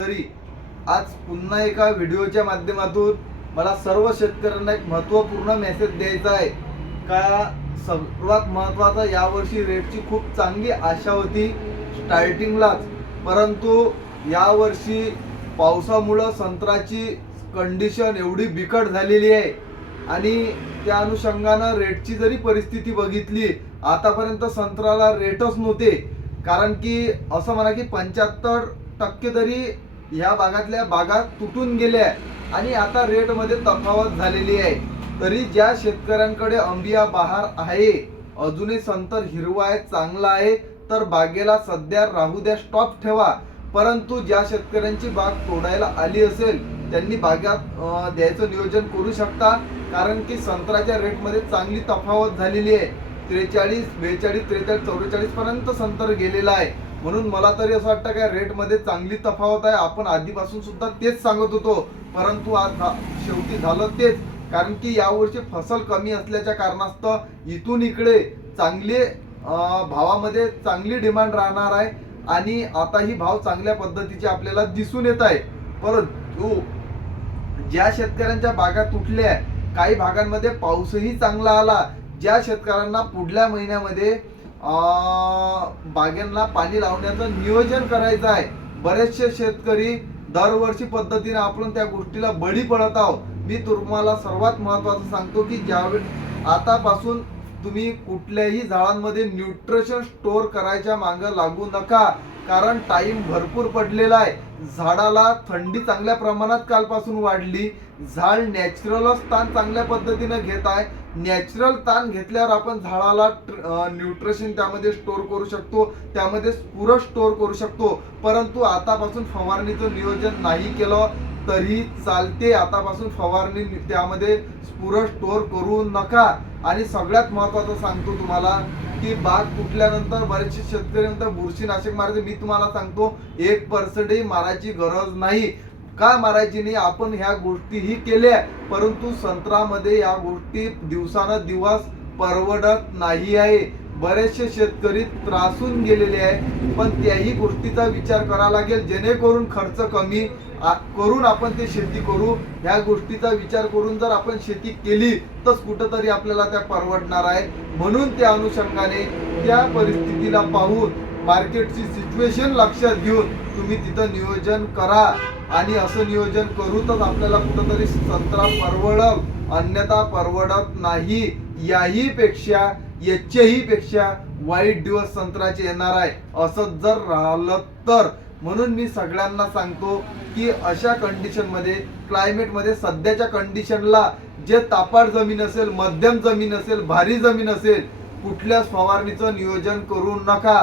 तरी आज पुन्हा एका व्हिडिओच्या माध्यमातून मला सर्व शेतकऱ्यांना एक महत्त्वपूर्ण मेसेज द्यायचा आहे. का सर्वात महत्त्वाचा यावर्षी रेटची खूप चांगली आशा होती स्टार्टिंगलाच परंतु यावर्षी पावसामुळं संत्राची कंडिशन एवढी बिकट झालेली आहे. आणि त्या अनुषंगानं रेटची जरी परिस्थिती बघितली आतापर्यंत संत्राला रेटच नव्हते. कारण की असं म्हणा की पंच्याहत्तर टक्के तरी ह्या भागातल्या बागा तुटून गेल्या आणि आता रेटमध्ये तफावत झालेली आहे. तरी ज्या शेतकऱ्यांकडे अंबिया बहार आहे अजूनही संतर हिरवा आहे चांगला आहे तर बागेला सध्या राहू द्या स्टॉप ठेवा. परंतु ज्या शेतकऱ्यांची बाग तोडायला आली असेल त्यांनी बागात द्यायचं नियोजन करू शकता. कारण की संत्र्याच्या रेटमध्ये चांगली तफावत झालेली आहे. त्रेचाळीस बेचाळीस त्रेचाळीस चौवेचाळीसपर्यंत संतर गेलेला आहे. म्हणून मला तरी असं वाटतं काय रेटमध्ये चांगली तफावत आहे. आपण आधीपासून सुद्धा तेच सांगत होतो. परंतु आज शेवटी झालं तेच. कारण की यावर्षी फसल कमी असल्याच्या कारणास्तव इथून इकडे चांगले भावामध्ये चांगली डिमांड राहणार आहे. आणि आता ही भाव चांगल्या पद्धतीचे आपल्याला दिसून येत आहे. परंतु ज्या शेतकऱ्यांच्या बागा तुटल्या काही भागांमध्ये पाऊसही चांगला आला. ज्या शेतकऱ्यांना पुढल्या महिन्यामध्ये बागांना पाणी लावण्याचं नियोजन करायचं आहे. बरेचसे शेतकरी दरवर्षी पद्धतीने आपण त्या गोष्टीला बळी पडत आहोत. मी तुम्हाला सर्वात महत्वाचं सांगतो की ज्यावेळी आतापासून तुम्ही कुठल्याही झाडांमध्ये न्यूट्रिशन स्टोअर करायच्या मागं लागू नका. कारण टाईम भरपूर पडलेला आहे. झाडाला थंडी चांगल्या प्रमाणात कालपासून वाढली. झाड नॅचरलच ताण चांगल्या पद्धतीनं घेत आहे. नॅचरल ताण घेतल्यावर आपण झाडाला न्यूट्रिशन त्यामध्ये स्टोअर करू शकतो. त्यामध्ये पुरं स्टोअर करू शकतो. परंतु आतापासून फवारणीचं नियोजन नाही केलं तरी चालते. आतापासून फवारणी त्यामध्ये पुरं स्टोअर करू नका. आणि सगळ्यात महत्वाचं सांगतो तुम्हाला की बाग तुटल्यानंतर बरेचसे शेतकरी नंतर बुरशीनाशक मारायचे मी तुम्हाला सांगतो एक पर्सेंटही मारायची गरज नाही. का मारायची नाही? आपण ह्या गोष्टीही केल्या परंतु संत्रामध्ये या गोष्टी दिवसानं दिवस परवडत नाही आहे. बरेचसे शेतकरी त्रासून गेलेले आहे पण त्याही गोष्टीचा विचार करावा लागेल. जेणेकरून खर्च कमी आ- करून आपण ते शेती करू. ह्या गोष्टीचा विचार करून जर आपण शेती केली तर कुठंतरी आपल्याला त्या परवडणार आहे. म्हणून त्या अनुषंगाने त्या परिस्थितीला पाहून मार्केटची सिच्युएशन लक्षात घेऊन तुम्ही तिथं नियोजन करा आणि असं नियोजन करूतच आपल्याला कुठंतरी संत्रा परवडल अन्यथा परवडत नाही. याही पेक्षा याच्याही पेक्षा वाईट दिवस संत्राचे येणार आहे. असं जर राहिलं तर. म्हणून मी सगळ्यांना सांगतो की अशा कंडिशनमध्ये क्लायमेटमध्ये सध्याच्या कंडिशनला जे तापाड जमीन असेल मध्यम जमीन असेल भारी जमीन असेल कुठल्याच फवारणीचं नियोजन करू नका.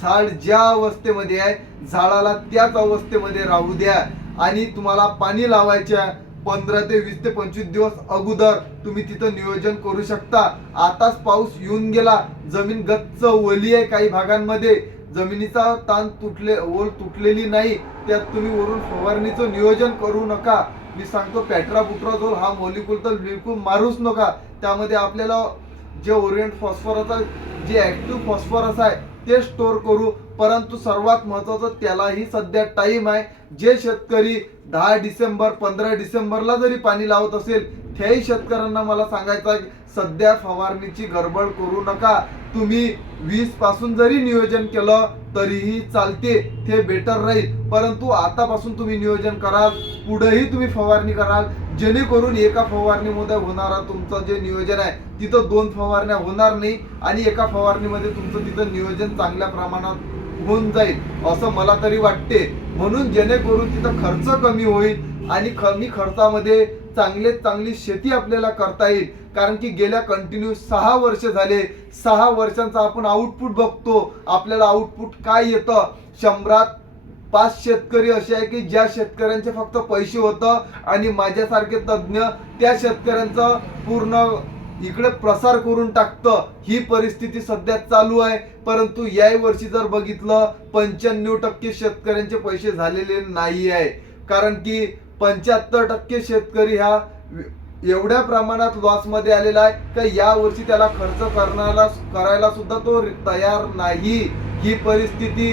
झाड ज्या अवस्थेमध्ये आहे झाडाला त्याच अवस्थेमध्ये राहू द्या. आणि तुम्हाला पाणी लावायच्या. पंधरा ते वीस ते पंचवीस दिवस अगोदर तुम्ही तिथं नियोजन करू शकता. आताच पाऊस येऊन गेला. जमीन गच्च ओली आहे काही भागांमध्ये. जमिनीचा ताण तुटले ओल तुटलेली नाही. त्यात तुम्ही वरून फवारणीचं नियोजन करू नका. मी सांगतो पॅट्रा बुट्राझोल हा मॉलिक्यूल तर बिलकुल मारूच नका. त्यामध्ये आपल्याला जे ओरिएंट फॉस्फरस जे ऍक्टिव्ह फॉस्फरस आहे ते स्टोअर करू. परंतु सर्वात महत्वाचं त्यालाही सध्या टाईम आहे. जे शेतकरी दहा डिसेंबर पंधरा डिसेंबरला जरी पाणी लावत असेल त्याही शेतकऱ्यांना मला सांगायचं आहे सध्या फवारणीची गडबड करू नका. तुम्ही वीसपासून जरी नियोजन केलं तरीही चालते ते बेटर राहील. परंतु आतापासून तुम्ही नियोजन कराल पुढेही तुम्ही फवारणी कराल. जेणेकरून एका फवारणीमध्ये होणारा तुमचं जे नियोजन आहे तिथं दोन फवारण्या होणार नाही आणि एका फवारणीमध्ये तुमचं तिथं नियोजन चांगल्या प्रमाणात होऊन जाईल असं मला तरी वाटते. म्हणून जेणेकरून तिथं खर्च कमी होईल आणि कमी खर्चामध्ये चांगले चांगली शेती आपल्याला करता येईल. कारण की गेल्या कंटिन्यू सहा वर्ष झाले. सहा वर्षांचा आपण आउटपुट बघतो. आपल्याला आउटपुट काय येतं? शंभरात पाच शेतकरी असे आहे की ज्या शेतकऱ्यांचे फक्त पैसे होतं आणि माझ्यासारखे तज्ज्ञ त्या शेतकऱ्यांचं पूर्ण इकडे प्रसार करून टाकतं. ही परिस्थिती सध्या चालू आहे. परंतु याही वर्षी जर बघितलं पंच्याण्णव टक्के शेतकऱ्यांचे पैसे झालेले नाही आहे कारण की पंच्याहत्तर टक्के शेतकरी हा एवढ्या प्रमाणात लॉसमध्ये आलेला आहे का या वर्षी त्याला खर्च करण्याला करायला सुद्धा तो तयार नाही. ही परिस्थिती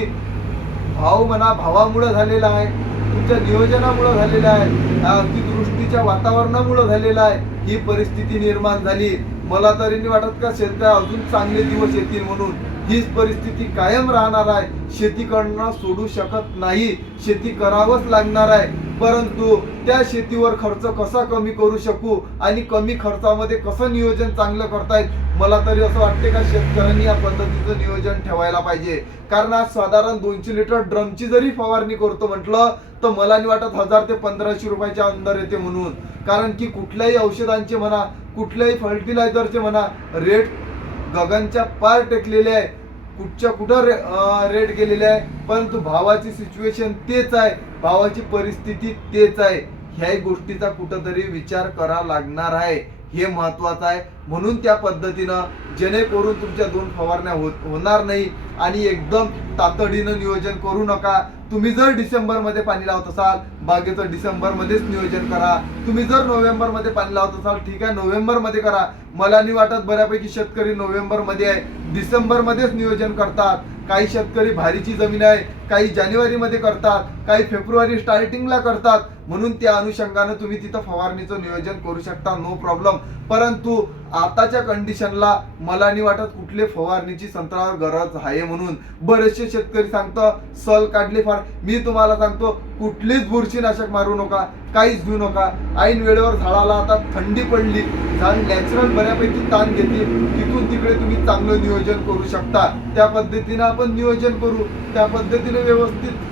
भाव म्हणा भावामुळं झालेला आहे. तुमच्या नियोजनामुळं झालेलं आहे. हा अतिवृष्टीच्या वातावरणामुळे झालेलं आहे. ही परिस्थिती निर्माण झाली. मला तरी नाही वाटत का शेतकरी अजून चांगले दिवस येतील म्हणून. हीच परिस्थिती कायम राहणार आहे. शेती करणं सोडू शकत नाही. शेती करावंच लागणार आहे. परंतु त्या शेतीवर खर्च कसा कमी करू शकू आणि कमी खर्चामध्ये कसं नियोजन चांगलं करतायत मला तरी असं वाटते का शेतकऱ्यांनी या पद्धतीचं नियोजन ठेवायला पाहिजे. कारण आज साधारण दोनशे लिटर ड्रमची जरी फवारणी करतो म्हटलं तर मला नाही वाटत हजार ते पंधराशे रुपयाच्या अंदर येते म्हणून. कारण की कुठल्याही औषधांचे म्हणा कुठल्याही फर्टिलायझरचे म्हणा रेट गगनच्या पार टेकलेले आहे. कुठच्या कुठं रे, रेट गेलेले आहे. परंतु भावाची सिच्युएशन तेच आहे. भावाची परिस्थिती तेच आहे. ह्याही गोष्टीचा कुठंतरी विचार करा लागणार आहे. हे महत्वाचं आहे. म्हणून त्या पद्धतीनं जेणेकरून तुमच्या दोन फवारण्या होत होणार नाही. आणि एकदम तातडीनं नियोजन करू नका. तुम्ही जर डिसेंबरमध्ये पाणी लावत असाल बागेचं डिसेंबरमध्येच नियोजन करा. तुम्ही जर नोव्हेंबरमध्ये पाणी लावत असाल ठीक आहे नोव्हेंबरमध्ये करा. मला नाही वाटत बऱ्यापैकी शेतकरी नोव्हेंबरमध्ये आहे. डिसेंबरमध्येच नियोजन करतात. काही शेतकरी भारीची जमीन आहे काही जानेवारीमध्ये करतात काही फेब्रुवारी स्टार्टिंगला करतात. म्हणून त्या अनुषंगानं तुम्ही तिथं फवारणीचं नियोजन करू शकता नो प्रॉब्लेम परंतु आताच्या कंडिशनला मला नाही वाटत कुठले फवारणीची संत्रावर गरज आहे. म्हणून बरेचसे शेतकरी सांगतं सल काढले फार. मी तुम्हाला सांगतो कुठलीच बुरशीनाशक मारू नका काहीच घेऊ नका. ऐन वेळेवर झाडाला आता थंडी पडली झाड नॅचरल बऱ्यापैकी ताण घेते तिथून तिकडे तुम्ही चांगलं नियोजन करू शकता. त्या पद्धतीनं आपण नियोजन करू त्या पद्धतीने व्यवस्थित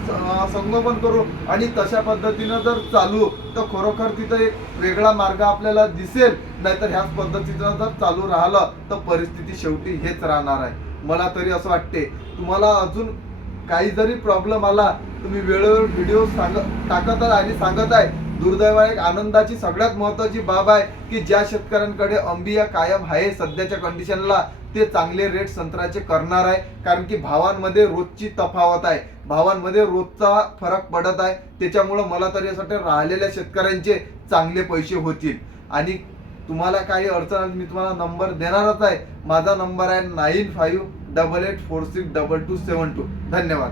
संगोपन करू आणि तशा पद्धतीनं जर चालू तर खरोखर तिथं एक वेगळा मार्ग आपल्याला दिसेल. नाहीतर ह्याच पद्धतीनं जर चालू राहिलं तर परिस्थिती शेवटी हेच राहणार आहे. मला तरी असं वाटते. तुम्हाला अजून काही जरी प्रॉब्लेम आला तुम्ही वेळेवर व्हिडिओ सांग टाकत आहे आणि सांगत आहे. दुर्दैवाने एक आनंदाची सगळ्यात महत्वाची बाब आहे की ज्या शेतकऱ्यांकडे अंबिया कायम आहे सध्याच्या कंडिशनला ते चांगले रेट संत्र्याचे करणार आहे. कारण की भावांमध्ये रोजची तफावत आहे. भावांमध्ये रोजचा फरक पडत आहे. त्याच्यामुळं मला तरी असं वाटतं राहिलेल्या शेतकऱ्यांचे चांगले पैसे होतील. आणि तुम्हाला काही अडचण आली मी तुम्हाला नंबर देणारच आहे. माझा नंबर आहे nine five double eight four six double two seven two. धन्यवाद.